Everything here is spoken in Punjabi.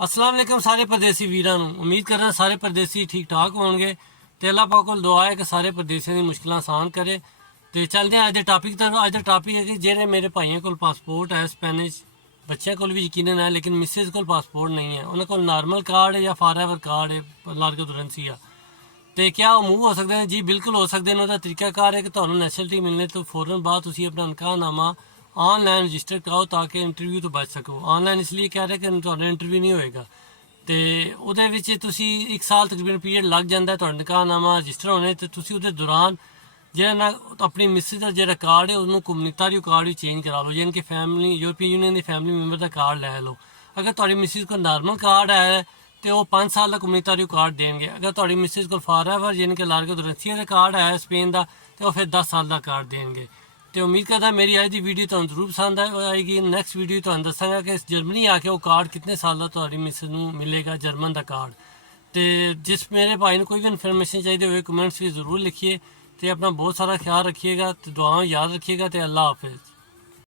अस्सलाम वालेकुम सारे परदेसी वीरां नूं। उम्मीद करना सारे परदेसी ठीक ठाक होणगे ते अल्लाह पाक कोल दुआ है कि सारे परदेसियों दी मुश्किलां आसान करे। ते चलदे हैं अज दे टॉपिक तरफ। अज दा टॉपिक है कि जेह्ड़े मेरे भाइयों कोल पासपोर्ट है स्पेनिश, बच्चों कोल भी यकीनन है लेकिन मिसेज कोल पासपोर्ट नहीं है, उन्हें कोल नॉर्मल कार्ड है या फॉरएवर कार्ड है लार्गो दुरेंसिया, तो क्या वो मूव हो सकते हैं? जी बिल्कुल हो सकते हैं। ਉਹਦਾ ਤਰੀਕਾਕਾਰ है कि ਤੁਹਾਨੂੰ ਨੈਸ਼ਨਲਿਟੀ ਮਿਲਣੇ ਤੋਂ फ़ौरन बाद ਤੁਸੀਂ अपना निकाहनामा ऑनलाइन रजिस्टर कराओ ताकि इंटरव्यू तो बच सको। ऑनलाइन इसलिए कह रहे कि ਤੁਹਾਡਾ इंटरव्यू नहीं होएगा ਤੇ ਉਹਦੇ ਵਿੱਚ ਤੁਸੀਂ 1 ਸਾਲ ਤਕਰੀਬਨ ਪੀਰੀਅਡ ਲੱਗ ਜਾਂਦਾ ਤੁਹਾਡਾ ਨਿਕਾਹਨਾਮਾ ਰਜਿਸਟਰ ਹੋਣੇ ਤੇ ਤੁਸੀਂ ਉਹਦੇ ਦੌਰਾਨ ਜਿਹੜਾ ਨਾ ਆਪਣੀ ਮਿਸਿਸ ਦਾ ਜਿਹੜਾ ਕਾਰਡ ਹੈ ਉਹਨੂੰ ਕਮਿਊਨਿਟਰੀ ਕਾਰਡ ਵੀ ਚੇਂਜ ਕਰਾ ਲਓ, ਯਾਨੀ ਕਿ ਫੈਮਿਲੀ ਯੂਰਪੀਅਨ ਯੂਨੀਅਨ ਦੀ ਫੈਮਿਲੀ ਮੈਂਬਰ ਦਾ ਕਾਰਡ ਲੈ ਲਓ। ਅਗਰ ਤੁਹਾਡੀ ਮਿਸਿਸ ਕੋਲ ਨਾਰਮਲ ਕਾਰਡ ਹੈ ਤੇ ਉਹ 5 ਸਾਲ ਦਾ ਕਮਿਊਨਿਟਰੀ ਕਾਰਡ ਦੇਣਗੇ। ਅਗਰ ਤੁਹਾਡੀ ਮਿਸਿਸ ਕੋਲ ਫॉरएवर ਯਾਨੀ ਕਿ ਲਾਰਗੋ ਦੁਰੈਂਸੀਆ ਦਾ ਕਾਰਡ ਹੈ ਸਪੇਨ ਦਾ ਤੇ ਉਹ ਫਿਰ 10 ਸਾਲ ਦਾ ਕਾਰਡ ਦੇਣਗੇ। ਤੇ ਉਮੀਦ ਕਰਦਾ ਮੇਰੀ ਅੱਜ ਦੀ ਵੀਡੀਓ ਤੁਹਾਨੂੰ ਜ਼ਰੂਰ ਪਸੰਦ ਆਏਗੀ। ਨੈਕਸਟ ਵੀਡੀਓ ਤੁਹਾਨੂੰ ਦੱਸਾਂਗਾ ਕਿ ਜਰਮਨੀ ਆ ਕੇ ਉਹ ਕਾਰਡ ਕਿੰਨੇ ਸਾਲ ਦਾ ਤੁਹਾਡੀ ਮਿਸਿਸ ਨੂੰ ਮਿਲੇਗਾ, ਜਰਮਨ ਦਾ ਕਾਰਡ। ਤੇ ਜਿਸ ਮੇਰੇ ਭਾਈ ਨੂੰ ਕੋਈ ਵੀ ਇਨਫੋਰਮੇਸ਼ਨ ਚਾਹੀਦੀ ਹੋਵੇ ਕਮੈਂਟਸ ਵਿੱਚ ਜ਼ਰੂਰ ਲਿਖੀਏ ਤੇ ਆਪਣਾ ਬਹੁਤ ਸਾਰਾ ਖਿਆਲ ਰੱਖੀਏਗਾ ਤੇ ਦੁਆਵਾਂ ਯਾਦ ਰੱਖੀਏਗਾ ਤੇ ਅੱਲਾ ਹਾਫਿਜ਼।